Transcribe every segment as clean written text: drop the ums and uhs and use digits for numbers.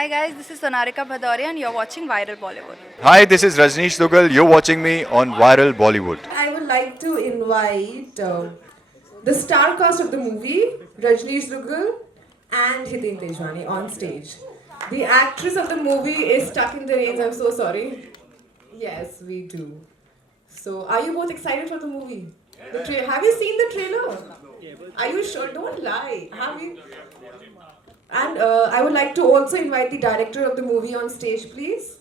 Hi guys, this is Sonarika Bhadoria and you're watching Viral Bollywood. Hi, this is Rajneesh Dugal. You're watching me on Viral Bollywood. I would like to invite the star cast of the movie, Rajneesh Dugal and Hiten Tejwani on stage. The actress of the movie is stuck in the names, I'm so sorry. Yes, we do. So, are you both excited for the movie? Have you seen the trailer? Are you sure? Don't lie. Have you? And I would like to also invite the director of the movie on stage, please.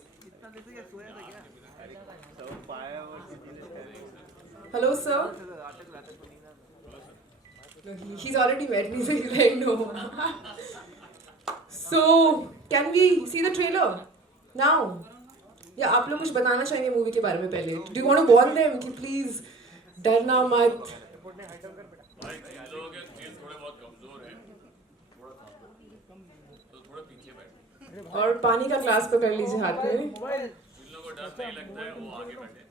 Hello, sir. No, he's already met me, so he's like, no. So, can we see the trailer now? या आप लोग कुछ बताना चाहेंगे movie के बारे में पहले? Do you want to warn them कि please डरना मत? और पानी का ग्लास पकड़ लीजिए हाथ में. जिन लोगों को डर नहीं लगता है वो आगे बैठे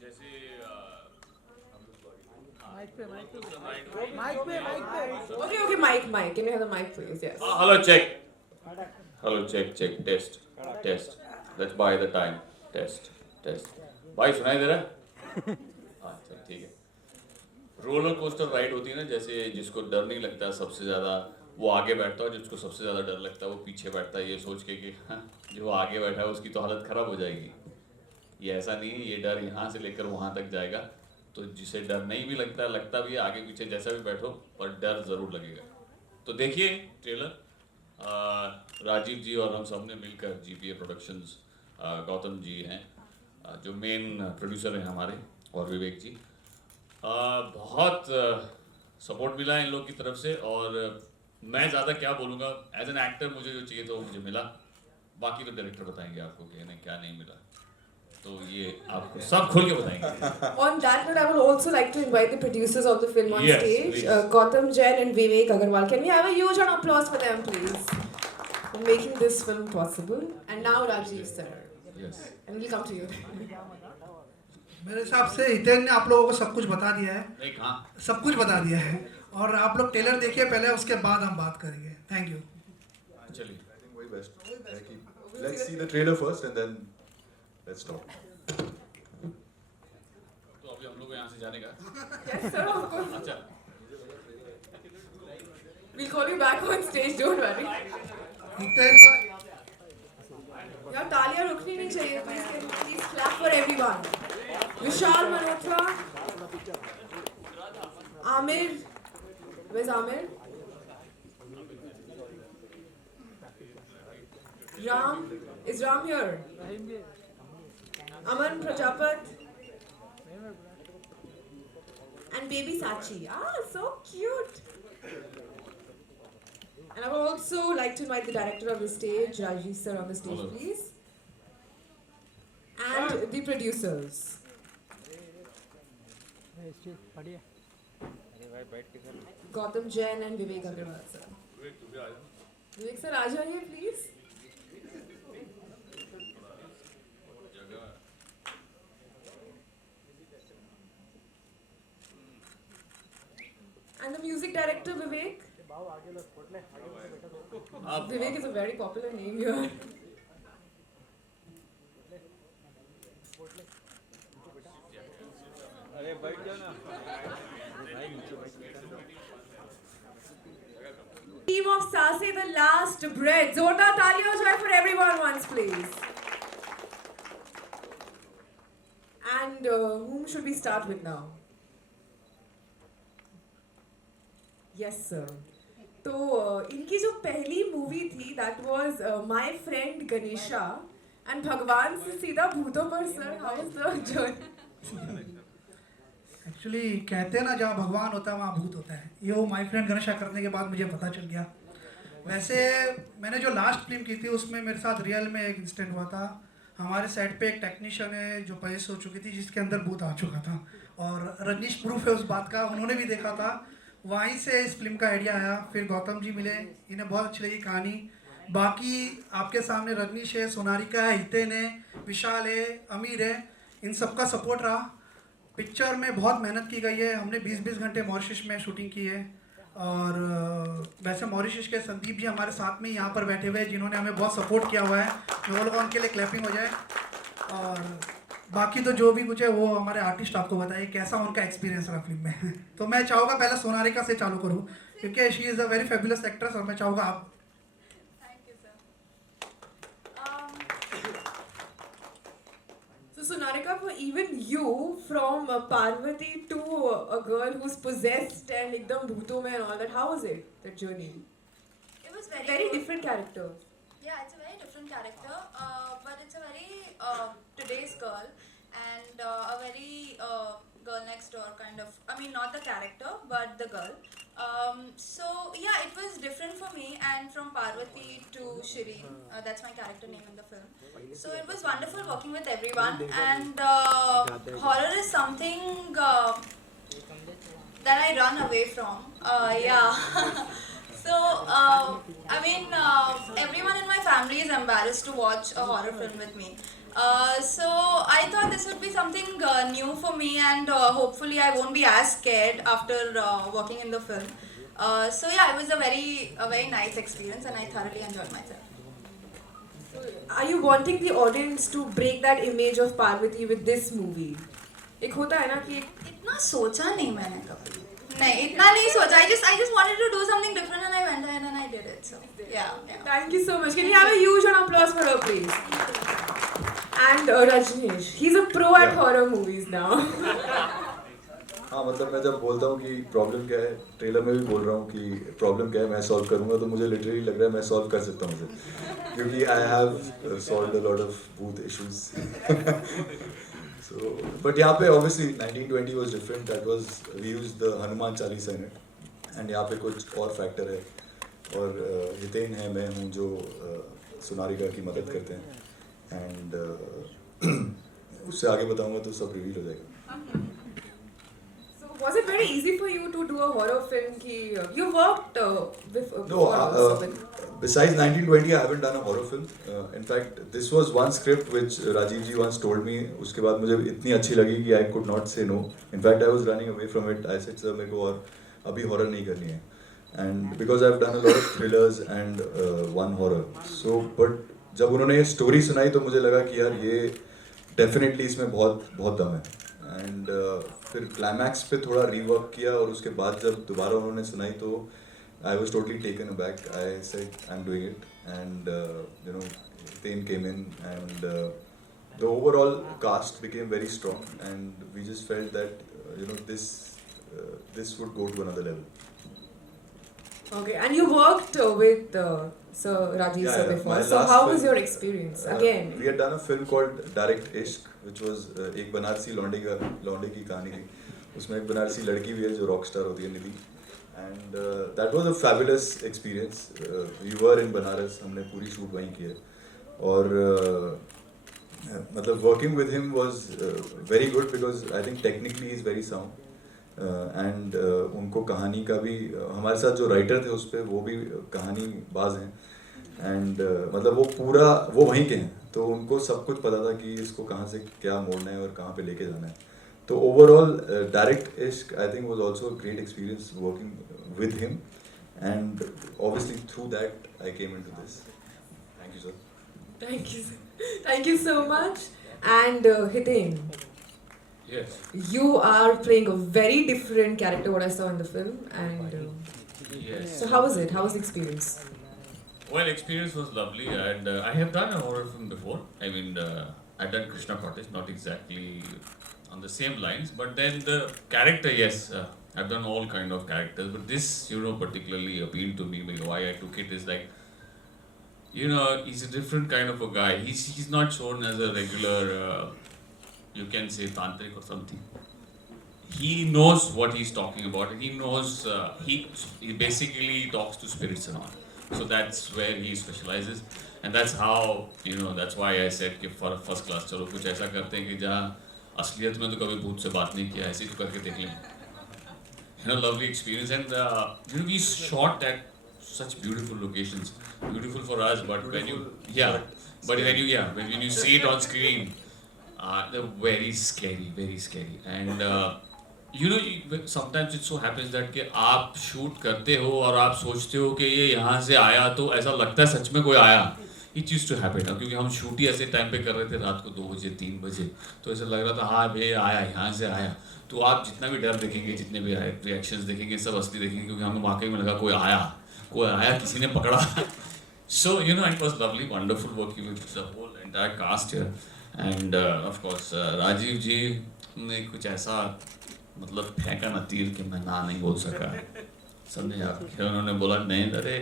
जैसे Okay, mic. Can you have the mic, please? Yes. Hello check test let's by the time test भाई सुनाई दे रहा है अच्छा ठीक है रोलर कोस्टर राइड होती है ना जैसे जिसको डर नहीं लगता सबसे ज़्यादा वो आगे बैठता है जिसको सबसे ज़्यादा डर लगता है वो पीछे बैठता है ये सोच के कि जो आगे बैठा है उसकी तो हालत ख़राब हो जाएगी ये ऐसा नहीं है ये डर यहाँ से लेकर वहाँ तक जाएगा तो जिसे डर नहीं भी लगता भी है आगे पीछे जैसा भी बैठो पर डर ज़रूर लगेगा तो देखिए ट्रेलर राजीव जी और हम सब ने मिलकर जीपीए प्रोडक्शंस गौतम जी हैं जो मेन प्रोड्यूसर हैं हमारे और विवेक जी बहुत सपोर्ट मिला है इन लोग की तरफ से और मैं ज़्यादा क्या बोलूँगा एज एन एक्टर मुझे जो चाहिए था वो मुझे मिला बाकी तो डायरेक्टर बताएंगे आपको कि इन्हें क्या नहीं मिला तो ये आपको सब खुल के बताएंगे On that note, I would also like to invite the producers of the film on Yes, stage, please. Gautam Jain and Vivek Agarwal. Can we have a huge round of applause for them, please, for making this film possible? And now Rajiv sir, yes and we'll come to you. मेरे हिसाब से हितेन ने आप लोगों को सब कुछ बता दिया है नहीं कहाँ सब कुछ बता दिया है और आप लोग ट्रेलर देखिए पहले उसके बाद हम बात करेंगे थैंक यू चलिए I think way best. Let's see the trailer first and then let's talk. तो अभी हम लोग को यहाँ से जाने का Yes, sir, of course. अच्छा We'll call you back on stage, don't worry. Hiten यार तालियां रुकनी नहीं चाहिए. Please clap for everyone. Vishal Malhotra, Aamir, where's Amir? Ram, is Ram here? Aman Prajapat and baby Sachi. Ah, so cute. And I would also like to invite the director of the stage, Rajiv sir, on the stage, Hello. please. And the producers. Gautam Jain and Vivek Agarwal sir. Vivek sir, आ जाइए please. And the music director Vivek. Vivek is a very popular name here. Team of Sase, the last breath. Zordar taali ho jaye for everyone once, please. And whom should we start with now? Yes, sir. तो इनकी जो पहली movie थी that was my friend Ganesha and भगवान से सीधा भूतों पर sir how was the journey actually कहते हैं ना जहाँ भगवान होता है वहाँ भूत होता है ये वो माय फ्रेंड गणेशा करने के बाद मुझे पता चल गया वैसे मैंने जो लास्ट फिल्म की थी उसमें मेरे साथ रियल में एक इंसिडेंट हुआ था हमारे सेट पे एक टेक्नीशियन है जो पहले सो चुकी थी जिसके अंदर भूत आ चुका था और रजनीश प्रूफ है उस बात का उन्होंने भी देखा था वहीं से इस फिल्म का आइडिया आया फिर गौतम जी मिले इन्हें बहुत अच्छी लगी कहानी बाकी आपके सामने रजनीश है सोनारिका है हितेन है विशाल है अमीर है इन सबका सपोर्ट रहा पिक्चर में बहुत मेहनत की गई है हमने 20-20 घंटे मॉरिशस में शूटिंग की है और वैसे मॉरिशस के संदीप जी हमारे साथ में यहाँ पर बैठे हुए हैं जिन्होंने हमें बहुत सपोर्ट किया हुआ है, वो लोग उनके लिए क्लैपिंग हो जाए। और बाकी तो जो भी कुछ है वो हमारे आर्टिस्ट आपको बताइए कैसा उनका एक्सपीरियंस रहा फिल्म में। तो मैं चाहूँगा पहले सोनारिका से चालू करूँ क्योंकि she is a very fabulous actress और मैं चाहूँगा आप। Thank you, sir. So Sonarika, for even you, from Parvati to a girl who's possessed and ekdam bhooto mein and all that, how was it, that journey? It was very, Very good. different character. Yeah, it's a very different character, but it's a very today's girl and a very girl next door kind of. I mean, not the character, but the girl. So yeah, it was different for me, and from Parvati to Shireen, that's my character name in the film. So it was wonderful working with everyone, and horror is something that I run away from. Yeah. So, I mean, everyone in my family is embarrassed to watch a horror film with me. So, I thought this would be something new for me, and hopefully, I won't be as scared after working in the film. So, yeah, it was a very nice experience, and I thoroughly enjoyed myself. Are you wanting the audience to break that image of Parvati with this movie? एक होता है ना कि इतना सोचा नहीं मैंने कभी. नहीं, इतना नहीं सोचा. I just wanted to do something different, and I went ahead and I did it. So, yeah. Thank you so much. Can you have a huge round of applause for her, please? And Rajneesh, he's a pro at Yeah. horror movies now. हाँ मतलब मैं जब बोलता हूँ कि problem क्या है, trailer में भी बोल रहा हूँ कि प्रॉब्लम क्या है मैं सॉल्व करूँगा, तो मुझे लिटरली लग रहा है मैं सॉल्व कर सकता हूँ उसे, क्योंकि I have solved a lot of booth issues. So, but यहाँ पे obviously 1920 was different. That was we used the Hanuman Chalisa in it, and यहाँ पे कुछ और फैक्टर है, और हितेन है, मैं हूँ जो सोनारिका की मदद करते हैं, and उससे आगे बताऊँगा तो सब रिवील हो जाएगा. So was it very easy for you to do a horror film? Ki you worked with No, before also with. besides 1920, I haven't done a horror film. In fact, this was one script which Rajiv ji once told me. उसके बाद मुझे इतनी अच्छी लगी कि I could not say no. In fact, I was running away from it. I said, sir, मेरे को और अभी horror नहीं करनी है. And because I've done a lot of thrillers and one horror. So, but जब उन्होंने ये story सुनाई तो मुझे लगा कि यार ये definitely इसमें बहुत दम है. And फिर climax पे थोड़ा rework किया, और उसके बाद जब दोबारा उन्होंने सुनाई तो I was totally taken aback. I said, I'm doing it. And, you know, Tain came in, and the overall cast became very strong. And we just felt that, you know, this would go to another level. Okay, and you worked with Sir Rajiv Yeah, sir yeah, before. my So last how film, was your experience? Again. We had done a film called Direct Ishq, which was एक बनारसी लौंडे की कहानी थी. उसमें एक बनारसी लड़की भी है जो रॉक स्टार होती है, निधि. And that was a fabulous experience. We were in Banaras, हमने पूरी शूट वहीं की है, और मतलब working with him was very good because I think technically he is very sound. And उनको कहानी का भी हमारे साथ जो राइटर थे उस पर वो भी कहानी बाज हैं, एंड मतलब वो पूरा वो वहीं के हैं, तो उनको सब कुछ पता था कि इसको कहाँ से क्या मोड़ना है और कहाँ पे लेके जाना है. तो ओवरऑल डायरेक्ट इश्क I think was also a great experience working with him, and obviously through that I came into this. Thank you sir. Thank you. Thank you so much. And Hiten, Yes. you are playing a very different character what I saw in the film. And Yes. so how was it? How was the experience? Well, experience was lovely, and I have done a horror film before. I mean, I've done Krishna Cottage, not exactly on the same lines, but then the character, yes, I've done all kind of characters, but this, particularly appealed to me. Why I took it is like, he's a different kind of a guy. He's not shown as a regular, you can say tantric or something. He knows what he's talking about, and he knows he basically talks to spirits and all. So that's where he specializes, and that's how that's why I said कि for first class चलो कुछ ऐसा करते हैं कि जहाँ असलियत में तो कभी भूत से बात नहीं किया, ऐसे ही तो करके देख लें. Lovely experience, and we shot at such beautiful locations, beautiful for us, but when you see it on screen, they're very scary, and you know, sometimes it so happens that कि आप शूट करते हो और आप सोचते हो कि ये यहाँ से आया तो ऐसा लगता है सच में कोई आया. It used to happen क्योंकि हम शूट ही ऐसे टाइम पे कर रहे थे रात को 2 बजे 3 बजे, तो ऐसा लग रहा था हाँ भाई आया यहाँ से आया. तो आप जितना भी डर देखेंगे, जितने भी रिएक्शंस देखेंगे, सब असली देखेंगे क्योंकि हमें वाकई में लगा कोई आया किसी ने पकड़ा. So you know, it was lovely, wonderful working with the whole entire cast here, and of course Rajiv जी ने कुछ ऐसा मतलब फेंका ना तीर कि मैं ना नहीं बोल सका. समझे आप? फिर उन्होंने बोला नहीं अरे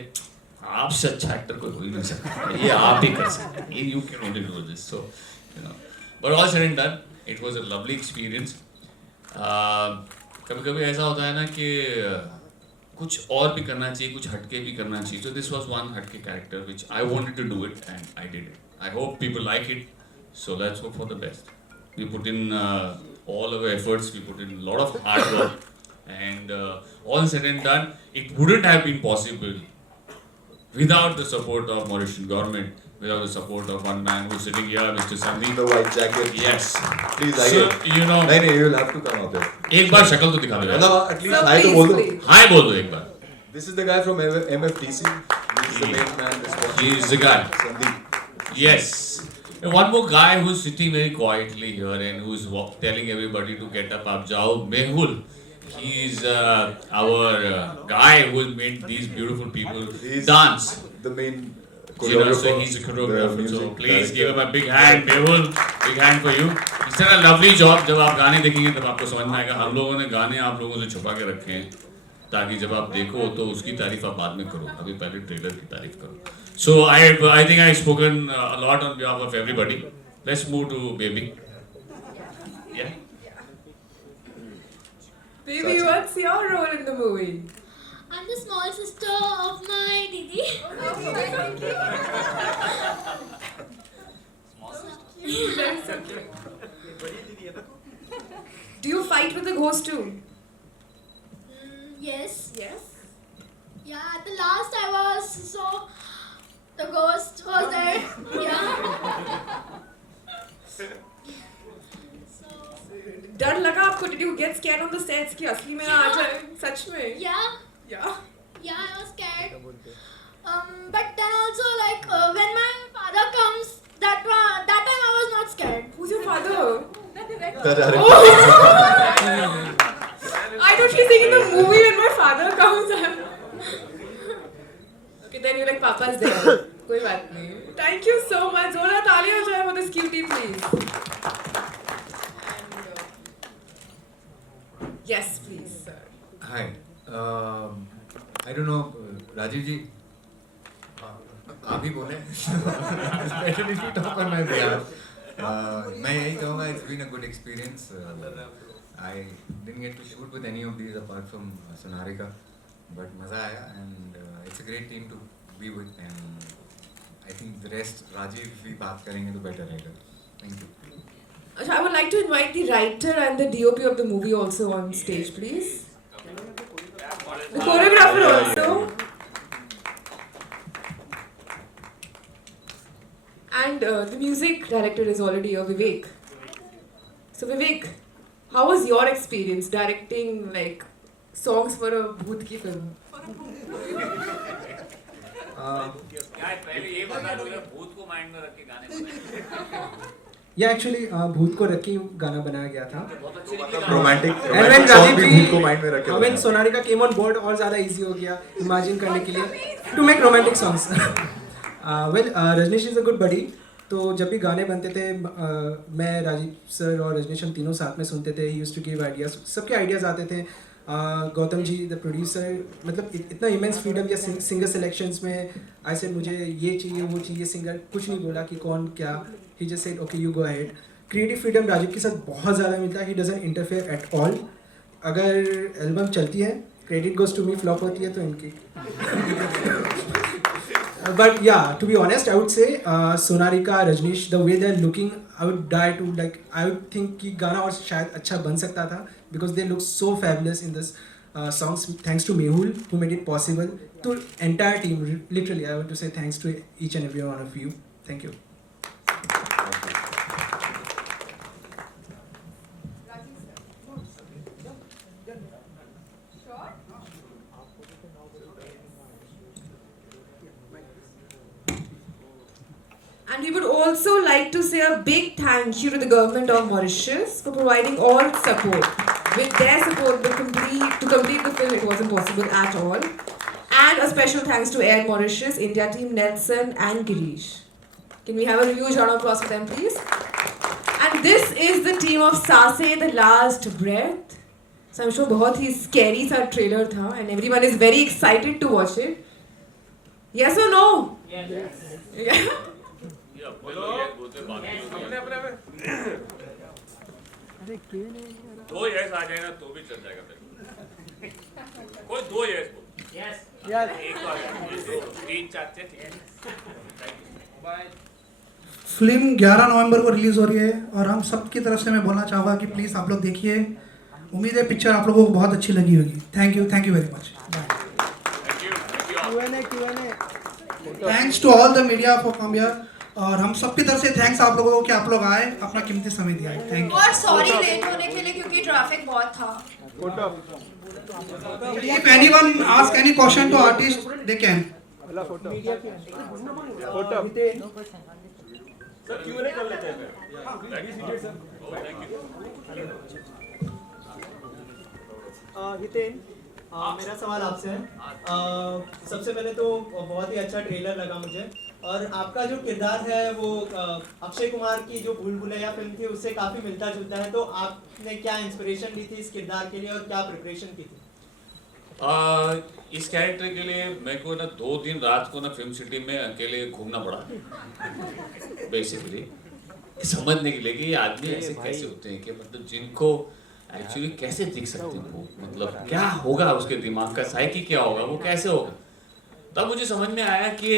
आपसे अच्छा एक्टर कोई हो ही नहीं सकता, ये आप ही कर सकते हैं, you can only do this. So you know, but all said and done, it was a lovely experience. कभी कभी ऐसा होता है ना कि कुछ और भी करना चाहिए, कुछ हटके भी करना चाहिए. So this was one हटके character which I wanted to do it and I did it. I hope people like it. So let's hope for the best. We put in all our efforts, we put in a lot of hard work, and all said and done, it wouldn't have been possible without the support of Mauritian government, without the support of one man who's sitting here, Mr. Sandeep. The white jacket. Yes. Please, So, आइए. you know, नहीं, you'll have to come up here. एक बार शक्ल तो दिखा दो यार. मतलब at least So hi तो please, बोल दो. please. हाय बोल दो एक बार. This is the guy from MFTC. He's the main man responsible. He is the guy. Sandeep. Yes. And one more guy who's sitting very quietly here and who's telling everybody to get up, up jao. Mehul. He's our guy who made these beautiful people He's dance. The main You know, choreographer. so he's a the choreographer. So music please director. give him a big hand, Mehul. Big hand for you. He's done a lovely job. जब आप गाने देखेंगे तब आपको समझ में आएगा. हम लोगों ने गाने आप लोगों से छुपा के रखे हैं ताकि जब आप देखो तो उसकी तारीफ आप बाद में करो. अभी पहले ट्रेलर की तारीफ करो. So I think I've spoken a lot on behalf of everybody. Let's move to Baby. Yeah. Baby, what's your role in the movie? I'm the small sister of my Didi. That's so cute. Do you fight with the ghost too? Yes. Yes. Yeah, at the last I was so the ghost was there. Yeah. So डर लगा आपको? Did you get scared on the sets कि असली में आ जाए? सच में? yeah, Yeah. yeah, I was scared. But then also like when my father comes, that time I was not scared. Who's your father? The director. I thought she's saying in the movie when my father comes. Okay, then you're like, Papa's there. कोई बात नहीं. Thank you so much. जोरदार ताली हो जाए for this cutie, please. And, yes, please, sir. Hi. I don't know, Rajiv ji. आप ही बोले. Especially if you talk on my behalf. मैं यही कहूँगा, it's been a good experience. I didn't get to shoot with any of these apart from Sonarika, but मज़ा आया and it's a great team to be with, and I think the rest Rajiv भी बात करेंगे तो better रहेगा. Thank you. Achha, I would like to invite the writer and the DOP of the movie also on stage, please. The choreographer also. And the music director is already here, Vivek. So Vivek, how was your experience directing like songs for a bhoot ki film? पहले ये बता दो भूत को mind में रख के गाने बनाए. या एक्चुअली भूत को रख के गाना बनाया गया था. Romantic And when song Rajiv भी भूत को mind में रख के when बनाया. Sonarika came on board और ज़्यादा easy हो गया imagine करने के लिए to make romantic songs. Well, Rajneesh is a good buddy. तो जब भी गाने बनते थे मैं राजीव सर और रजनीश हम तीनों साथ में सुनते थे. He used to give ideas. सबके ideas आते थे. गौतम जी द प्रोड्यूसर मतलब इतना इमेंस फ्रीडम या सिंगर सिलेक्शंस में आई सेड मुझे ये चाहिए वो चाहिए सिंगर कुछ नहीं बोला कि कौन क्या. He just said okay you go ahead. Creative freedom Rajiv के साथ बहुत ज़्यादा मिलता है. He doesn't interfere at all. अगर एल्बम चलती है credit goes to me, flop होती है तो इनकी. But yeah to be honest I would say Sonarika Rajneesh the way they are looking I would die to like I would think कि गाना और शायद अच्छा बन सकता था because they look so fabulous in this songs. Thanks to Mehul who made it possible. To entire team, literally I want to say thanks to each and every one of you. Thank you. And we would also like to say a big thank you to the government of Mauritius for providing all support. With their support, to complete the film, it wasn't possible at all. And a special thanks to Air Mauritius, India team, Nelson and Girish. Can we have a huge round of applause for them, please? And this is the team of Saase, The Last Breath. So I'm sure बहुत ही scary सा trailer था, and everyone is very excited to watch it. Yes or no? Yes. Yeah. दो yes आ जाए ना तो भी चल जाएगा मेरे को। कोई दो यस एक तो आ गया, 3 4 ठीक है। फिल्म 11 नवंबर को रिलीज़ हो रही है और हम सब की तरफ से मैं बोलना चाहूँगा कि प्लीज़ आप लोग देखिए। उम्मीद है पिक्चर आप लोगों को बहुत अच्छी लगी होगी। Thank you very much. Thanks to all the media for come here, और हम सब की तरफ से थैंक्स आप लोगों को कि आप लोग आए, अपना कीमती समय दिया है। थैंक और सॉरी लेट होने के लिए क्योंकि ट्रैफिक बहुत था। You. If anyone ask any question to artist they can. Hiten, मेरा सवाल आपसे है। सबसे पहले तो बहुत ही अच्छा ट्रेलर लगा मुझे, और आपका जो किरदार है वो अक्षय कुमार की जो भूल भुलैया फिल्म थी उससे काफ़ी मिलता जुलता है। तो आपने क्या इंस्पिरेशन ली थी इस किरदार के लिए और क्या प्रिपरेशन की थी? इस कैरेक्टर के लिए मेरे को ना 2 दिन रात को ना फिल्म सिटी में अकेले घूमना पड़ा बेसिकली, समझने के लिए कि ये आदमी ऐसे कैसे होते हैं, कि मतलब जिनको एक्चुअली कैसे दिख सकते हैं वो, मतलब क्या होगा उसके दिमाग का साइकी क्या होगा, वो कैसे होगा। तब मुझे समझ में आया कि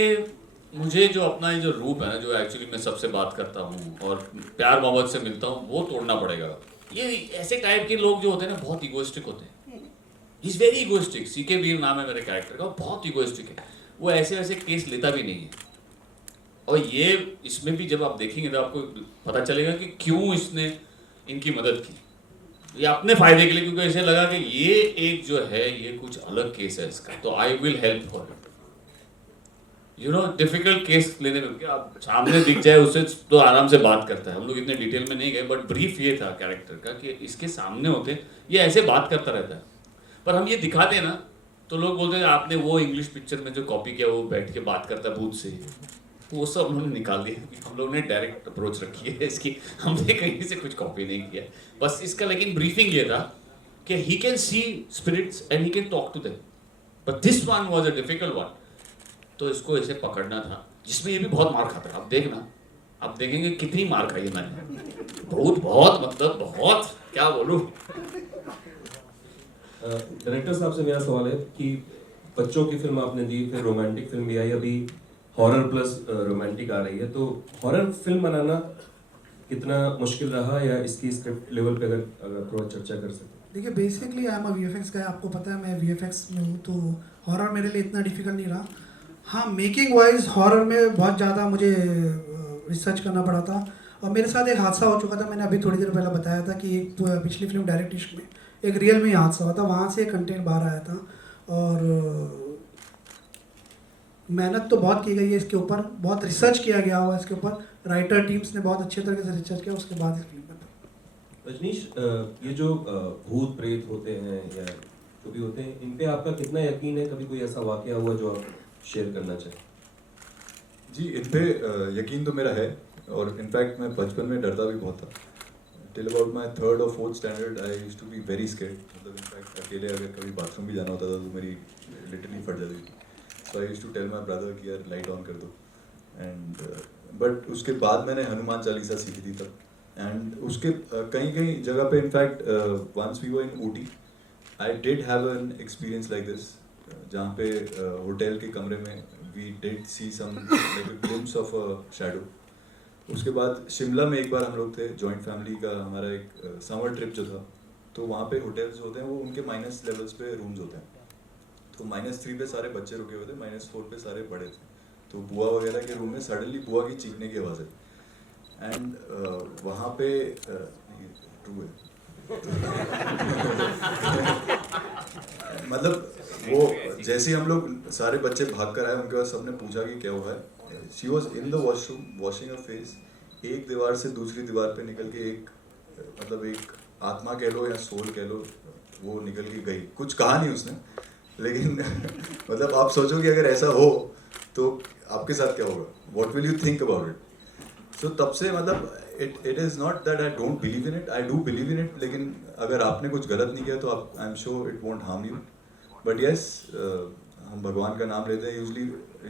मुझे जो अपना ये जो रूप है ना, जो एक्चुअली मैं सबसे बात करता हूँ और प्यार मोहब्बत से मिलता हूँ, वो तोड़ना पड़ेगा। ये ऐसे टाइप के लोग जो होते हैं ना बहुत इगोइस्टिक होते हैं। Is very egoistic. सीके वीर नाम है मेरे कैरेक्टर का, बहुत इगोइस्टिक है। वो ऐसे वैसे केस लेता भी नहीं है। और ये इसमें भी जब आप देखेंगे तो आपको पता चलेगा कि क्यों इसने इनकी मदद की, ये अपने फायदे के लिए, क्योंकि इसे लगा कि ये एक जो है ये कुछ अलग केस है इसका, तो I will help for it. You know, difficult case लेने में क्या आप सामने दिख जाए उससे तो आराम से बात करता है। हम लोग इतने डिटेल में नहीं गए, बट ब्रीफ ये था कैरेक्टर का कि इसके सामने होते ये ऐसे बात करता रहता है। पर हम ये दिखाते हैं ना तो लोग बोलते हैं आपने वो इंग्लिश पिक्चर में जो कॉपी किया वो बैठ के बात करता है भूत से, तो वो सब उन्होंने निकाल दिया। हम लोग ने डायरेक्ट अप्रोच रखी है इसकी, हमने कहीं से कुछ कॉपी नहीं किया बस इसका। लेकिन ब्रीफिंग ये था कि he can see spirits and he can talk to them, but this one was a difficult one. तो इसको ऐसे पकड़ना था, जिसमें ये भी बहुत मार खाता है। आप देखना, आप देखेंगे कितनी मार खाई है मैंने, बहुत मतलब बहुत, क्या बोलूं। डायरेक्टर साहब से मेरा सवाल है कि बच्चों की फिल्म आपने दी, फिर रोमांटिक फिल्म भी आई, अभी हॉरर प्लस रोमांटिक आ रही है, तो हॉरर फिल्म बनाना कितना मुश्किल रहा, या इसकी स्क्रिप्ट लेवल पे अगर थोड़ा चर्चा कर सकते? देखिए, basically I am a VFX guy, आपको पता है मैं वीएफएक्स में हूँ, तो हॉरर मेरे लिए इतना डिफिकल्ट नहीं रहा। हाँ, मेकिंग वाइज हॉरर में बहुत ज़्यादा मुझे रिसर्च करना पड़ा था, और मेरे साथ एक हादसा हो चुका था। मैंने अभी थोड़ी देर पहले बताया था कि एक पिछली फिल्म डायरेक्ट इश्क में एक रियल में ही हादसा हुआ था, वहाँ से कंटेंट बाहर आया था। और मेहनत तो बहुत की गई है इसके ऊपर, बहुत रिसर्च किया गया हुआ है इसके ऊपर, राइटर टीम्स ने बहुत अच्छे तरीके से रिसर्च किया, उसके बाद इस फिल्म पर। रजनीश, ये जो भूत प्रेत होते हैं या जो भी होते हैं, इन पे आपका कितना यकीन है? कभी कोई ऐसा वाकया हुआ जो आप शेयर करना चाहें? जी, इन पे यकीन तो मेरा है, और इनफैक्ट मैं बचपन में डरता भी बहुत था। Till about my 3rd or 4th standard I used to be very scared. मतलब इनफैक्ट अकेले अगर कभी बाथरूम भी जाना होता था तो मेरी लिटरली फट जाती थी। So I used to tell my brother कि यार लाइट ऑन कर दो। एंड बट उसके बाद मैंने हनुमान चालीसा सीखी थी तब। एंड उसके कहीं कहीं जगह पे in fact once we were in Ooty, I did have an experience like this, जहाँ पे होटल के कमरे में we did see some like a glimpse of a shadow. उसके बाद शिमला में एक बार हम लोग थे, जॉइंट फैमिली का हमारा एक समर ट्रिप जो था, तो वहाँ पे होटल्स होते हैं वो उनके माइनस लेवल्स पे रूम्स होते हैं। तो -3 पे सारे बच्चे रुके हुए थे, -4 पे सारे बड़े थे। तो बुआ वगैरह के रूम में सडनली बुआ की चीखने की आवाज़ है। एंड वहाँ पे ट्रू है मतलब वो जैसे ही हम लोग सारे बच्चे भाग कर आए उनके बाद सबने पूछा कि क्या हुआ है. She was in the washroom washing a face. एक दीवार से दूसरी दीवार पे निकल के एक मतलब एक आत्मा कह लो या सोल कह लो वो निकल के गई. कुछ कहा नहीं उसने लेकिन मतलब आप सोचो कि अगर ऐसा हो तो आपके साथ क्या होगा. What will you think about it. So तब से मतलब it is not that I don't believe in it. I do believe in it. लेकिन अगर आपने कुछ गलत नहीं किया तो आप I am sure it won't harm you. But yes हम भगवान का नाम लेते हैं.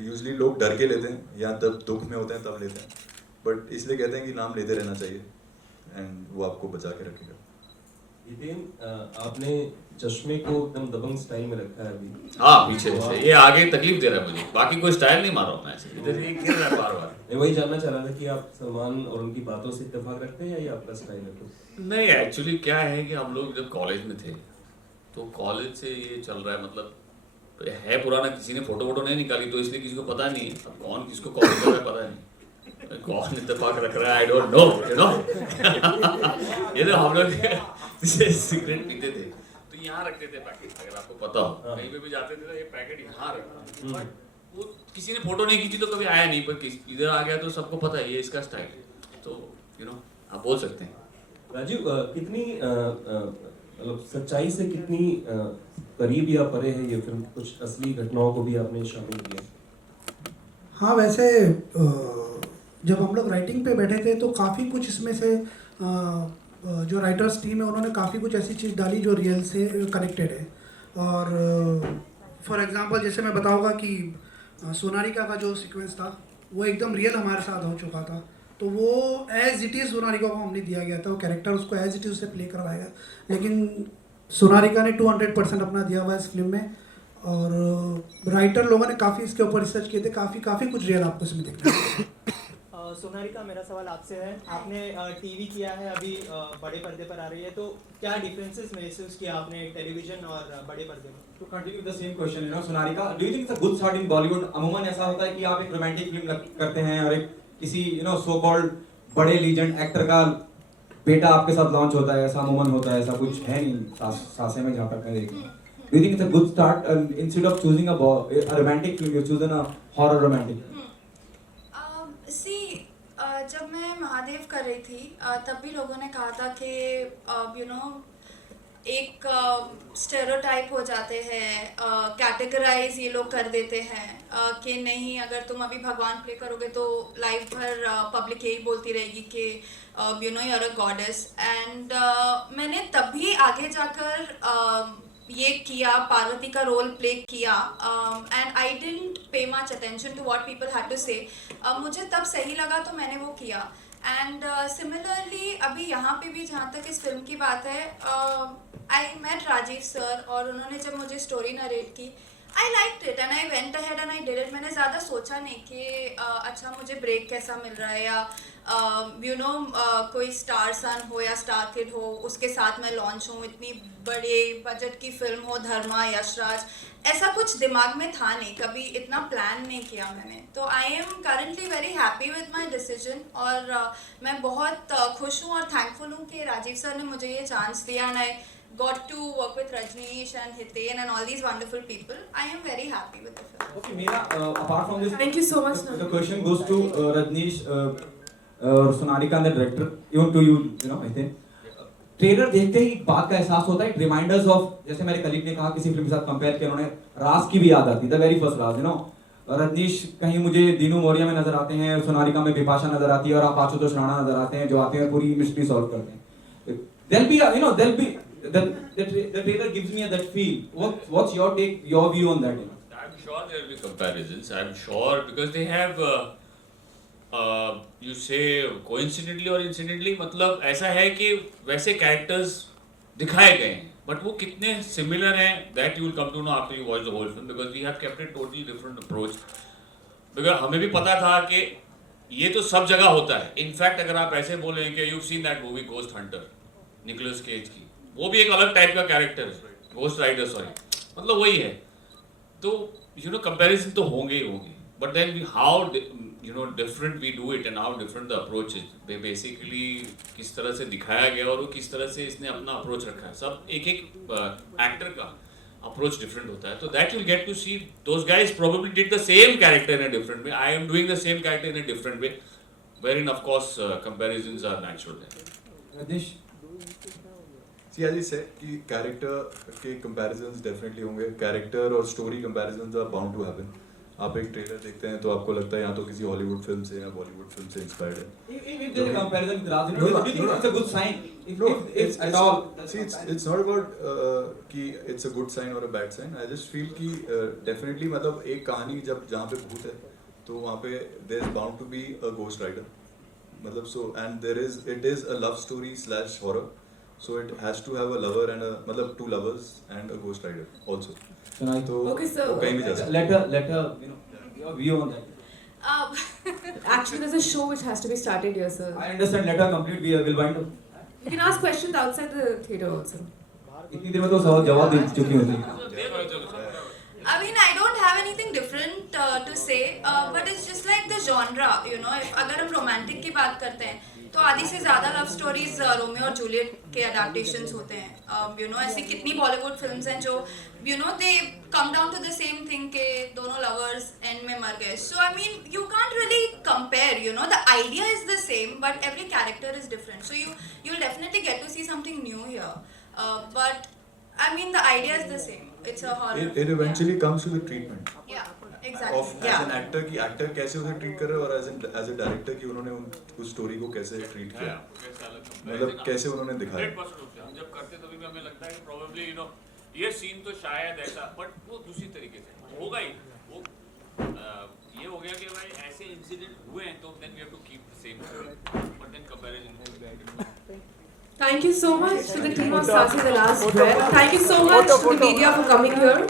यूजली लोग डर के लेते हैं या तब दुख में होते हैं तब लेते हैं. बट इसलिए कहते हैं कि नाम लेते रहना चाहिए एंड वो आपको बचा के रखेगा. हितेन, आपने चश्मे को एकदम दबंग स्टाइल में रखा है अभी. हाँ पीछे से ये आगे तकलीफ दे रहा है मुझे. बाकी कोई स्टाइल नहीं मार रहा हूँ मैं ऐसे. इधर ये गिर रहा है बार बार. मैं वही जानना चाह रहा था कि आप सलमान और उनकी बातों से इत्तेफाक रखते हैं या ये आपका स्टाइल है कुछ? नहीं एक्चुअली क्या है कि हम लोग जब कॉलेज में थे तो कॉलेज से ये चल रहा है. मतलब है पुराना. किसी ने फोटो नहीं निकाली तो इसलिए किसी को पता नहीं है. अब कौन किसको कॉल कर रहा है पता नहीं. कौन इत्तेफाक रख रहा है I don't know you know. ये तो हम लोग सिगरेट पीते थे तो यहाँ रखते थे पैकेट. अगर आपको पता हो कहीं पे भी जाते थे तो ये पैकेट यहाँ रखा. बट वो किसी ने फोटो नहीं खींची तो कभी आया नहीं. पर इधर आ गया तो सबको पता है ये इसका स्टाइल है. तो यू नो आप बोल सकते हैं. राजीव, कितनी मतलब सच्चाई से कितनी करीब या परे है ये फिल्म? कुछ असली घटनाओं को भी आपने शामिल किया? हाँ वैसे जब हम लोग राइटिंग पे बैठे थे तो काफ़ी कुछ इसमें से जो राइटर्स टीम है उन्होंने काफ़ी कुछ ऐसी चीज़ डाली जो रियल से कनेक्टेड है. और फॉर एग्जांपल जैसे मैं बताऊंगा कि सोनारिका का जो सीक्वेंस था वो एकदम रियल हमारे साथ हो चुका था. तो वो एज इट इज़ सोनारिका को हमने दिया गया था. वो कैरेक्टर उसको एज इट इज़ उससे प्ले करवाएगा. लेकिन सोनारिका ने 200% अपना दिया हुआ है इस फिल्म में. और राइटर लोगों ने काफ़ी इसके ऊपर रिसर्च किए थे. काफ़ी कुछ रियल आपको इसमें देखना है. सोनारिका मेरा सवाल आपसे है. आपने टीवी किया है अभी बड़े पर्दे पर आ रही है तो क्या डिफरेंसेस महसूस किया आपने टेलीविजन और बड़े पर्दे में? To continue the same question, you know, Sonarika, do you think it's a good start in Bollywood? अमूमन ऐसा होता है कि आप एक रोमांटिक फिल्म करते हैं और एक किसी सो कॉल्ड बड़े लीजेंड एक्टर का बेटा आपके साथ लॉन्च होता है. ऐसा अमूमन होता है. ऐसा कुछ है नहीं सासे में जहाँ तक मैं देखा. Do you think it's a good start instead of choosing a romantic film, you've chosen a horror romantic? जब मैं महादेव कर रही थी तब भी लोगों ने कहा था कि यू नो एक स्टेरियोटाइप हो जाते हैं. कैटेगराइज ये लोग कर देते हैं कि नहीं अगर तुम अभी भगवान प्ले करोगे तो लाइफ भर पब्लिक यही बोलती रहेगी कि you know you are a goddess. And मैंने तब भी आगे जाकर ये किया, पार्वती का रोल प्ले किया. And I didn't pay much attention to what people had to say. मुझे तब सही लगा तो मैंने वो किया. एंड सिमिलरली अभी यहाँ पे भी जहाँ तक इस फिल्म की बात है आई मेट राजीव सर और उन्होंने जब मुझे स्टोरी नरेट की I liked it and I went ahead and I did it. मैंने ज़्यादा सोचा नहीं कि अच्छा मुझे ब्रेक कैसा मिल रहा है या यू नो कोई स्टार सन हो या स्टार किड हो उसके साथ मैं लॉन्च हूँ. इतनी बड़े बजट की फिल्म हो, धर्मा, यशराज, ऐसा कुछ दिमाग में था नहीं. कभी इतना प्लान नहीं किया मैंने. तो I am currently very happy with my decision और मैं बहुत खुश हूँ और थैंकफुल हूँ कि राजीव सर ने मुझे ये चांस दिया and I got to work with Rajneesh and Hiten and all these wonderful people. I am very happy with the film. Okay, Meera, apart from this, Thank you so much. the question goes to Rajneesh, Sonarika and the director, even to you, you know, I think. Trailer देखते ही एक बात का एहसास होता है. Reminders of, जैसे मेरे colleague ने कहा किसी फिल्म के साथ कंपेयर किया उन्होंने, राज की भी याद आती है. The very first Raj, you know. Rajneesh कहीं मुझे दीनू मौर्य में नजर आते हैं, सोनारिका में बिपाशा नजर आती है और आप आशुतोष राणा नजर आते हैं जो आते हैं पूरी मिस्ट्री सॉल्व करते हैं. there'll be the trailer gives me that feel. What's your take, your view on that? I'm sure there will be comparisons. I'm sure because they have you say coincidentally or incidentally, मतलब ऐसा है कि वैसे characters दिखाए गए हैं but वो कितने similar हैं that you will come to know after you watch the whole film because we have kept a totally different approach. because हमें भी पता था कि ये तो सब जगह होता है. इनफैक्ट अगर आप ऐसे बोलें कि you've seen that movie Ghost Hunter, Nicolas Cage की, वो भी एक अलग टाइप का कैरेक्टर है, घोस्ट राइडर सॉरी, मतलब वही है. तो यू नो कंपैरिजन तो होंगे ही होंगे but then how you know different we do it and how different the approach is. Basically किस तरह से दिखाया गया और वो किस तरह से इसने अपना अप्रोच रखा है. सब एक एक एक्टर का approach different होता है. So that you'll get to see those guys probably did the same character in a different way. I am doing the same character in a different way, wherein of course comparisons are natural. Rajneesh See, as I said कि character के comparisons definitely होंगे. Character और story comparisons are bound to happen. आप एक trailer देखते हैं तो आपको लगता है यहाँ तो किसी हॉलीवुड फिल्म से या बॉलीवुड फिल्म से इंस्पायर्ड है. if there is a comparison with Raj, do you think it's a good sign if at all? See, it's not about कि it's a good sign or a bad sign. I just feel कि definitely मतलब एक कहानी जब जहाँ पे भूत है तो वहाँ पे there is bound to be a ghost rider. मतलब so and it is a love story / horror. So it has to have a lover and a मतलब two lovers and a ghost rider also. तो Okay, so कहीं भी जा सकते. Let her your view on that. actually, there's a show which has to be started here, sir. I understand. Let her complete. We will wind up. You can ask questions outside the theater also. इतनी देर में तो सवाल जवाब दे चुकी होती. I mean, I don't have anything different to say, but it's just like the genre, you know. If अगर हम romantic की बात करते हैं, तो आधी से ज़्यादा लव स्टोरीज रोमियो और जूलियट के अडेप्टेशंस होते हैं. यू नो ऐसी कितनी बॉलीवुड फिल्म्स हैं जो you know they come down to the same thing के दोनों लवर्स एंड में मर गए. So I mean you can't really compare, you know. The idea is the same but every character is different. So you will definitely get to see something new here. But I mean the idea is the same. It's a horror. It eventually comes to the treatment. Yeah, exactly. Of as an actor कि actor कैसे उसे treat कर रहे हैं और as a director कि उन्होंने उस story को कैसे treat किया. मतलब कैसे उन्होंने दिखाया. 100% हम जब करते तभी भी हमें लगता है कि probably you know ये scene तो शायद ऐसा but वो दूसरी तरीके से होगा ही. वो ये हो गया कि भाई ऐसे incident हुए हैं तो then we have to keep the same story. But then comparison. Thank you so much to the team of Saasi The Last Breath. Thank you so much to the media for coming here.